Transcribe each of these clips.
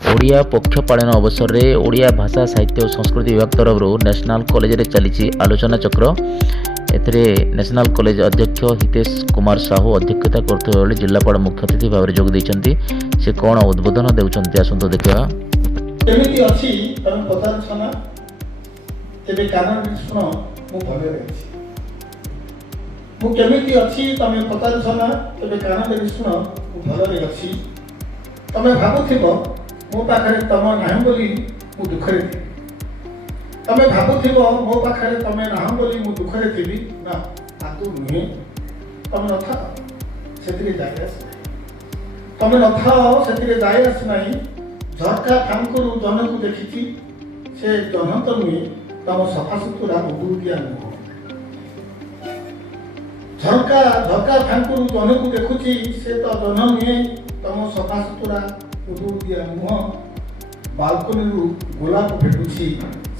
ओडिया पक्ष पालन अवसर में ओडिया भाषा साहित्य और संस्कृति विभाग तरफ नेशनल कॉलेज रे चली आलोचना चक्र एथिरे नेशनल कॉलेज अध्यक्ष हितेश कुमार साहू अध्यक्षता करते जिलापाल मुख्य अतिथि भाव में जोग देइछन्ति। से कौन उद्बोधन देउछन्ति आसंतो देखिबा। केमिति अछि तम पतार छना तेबे कारण सुनो मु भले अछि मु केमिति अछि तमे पतार छना तेबे कारण सुनो मु भले अछि तमे भाबुथिबो मो पाखरे तम नाही बोली मु दुखरे तमे भाबुथिबो मो पाखरे तमे नाही बोली मु दुखरे थिबी ना आतु नुहे तमे नथा सेतिरे जायस तमे नथा सेतिरे जायस नाही झटका फांकुरु जनकु देखिछि से जन तो नुहे तम सफा सुतुरा उडुदिया नुह झटका फांकुरु जनकु देखुछि से तो जन नुहे तम सफा सुतुरा उडुदिया नुह बालकनी रु गोलाप भेटुछि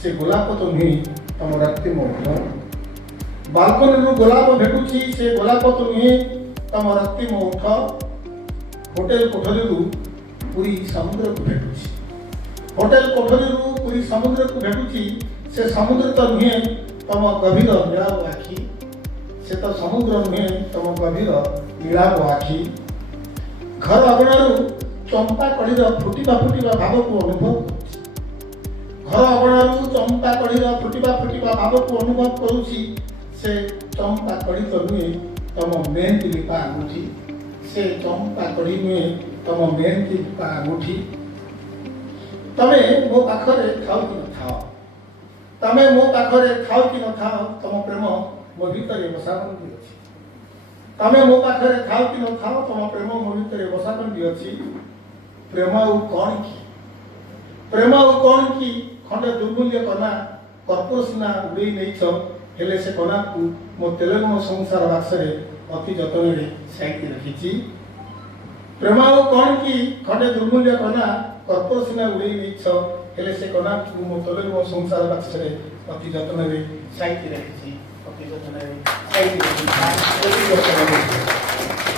से गोलाप तो नुहे तम रक्ति मोठ बालकनी रु गोलाप भेटुछि से गोलाप तो नुहे तम रक्ति मोठ होटेल कोठरी रु पूरी समुद्र को भेटुछि होटेल कोठरी रु पूरी समुद्र को भेटुछि से समुद्र तो नुहे तम गभीर नीलाव आखि से तो समुद्र नुहे तम गभीर नीलाव आखि घर अगणरू चंपा कढ़ीर फुटिबा भाव को अनुभव घर अगणरू चंपा कढ़ीर फुटिबा भाव को अनुभव करुछि से चंपा कढ़ी तो नुहे तम मेहंती लिपा अंगूठी से चंपा कढ़ी नुहे तम मेहंती लिपा अंगूठी तमे मो पाखरे थाओ कि न थाओ तमे मो पाखरे थाओ कि न थाओ तम प्रेम मो भितरे बसाबंदी अछि तमे मो पाखरे थाओ कि न थाओ तम प्रेम मो भितरे बसाबंदी अछि प्रेम कौन की खंडे दुर्मूल्य कना कर्पूर सिना उड़े नैछ हेले से कना को मो तेलुगु संसार बाक्सरे अति जतन रे साइति रखिछि प्रेम कौन की खंडे दुर्मूल्य कना कर्पूर सिना उड़े नैछ हेले से कना को मो तेलुगु संसार बाक्सरे अति जतन रे साइति रखिछि अति जतन रे साइति रखिछि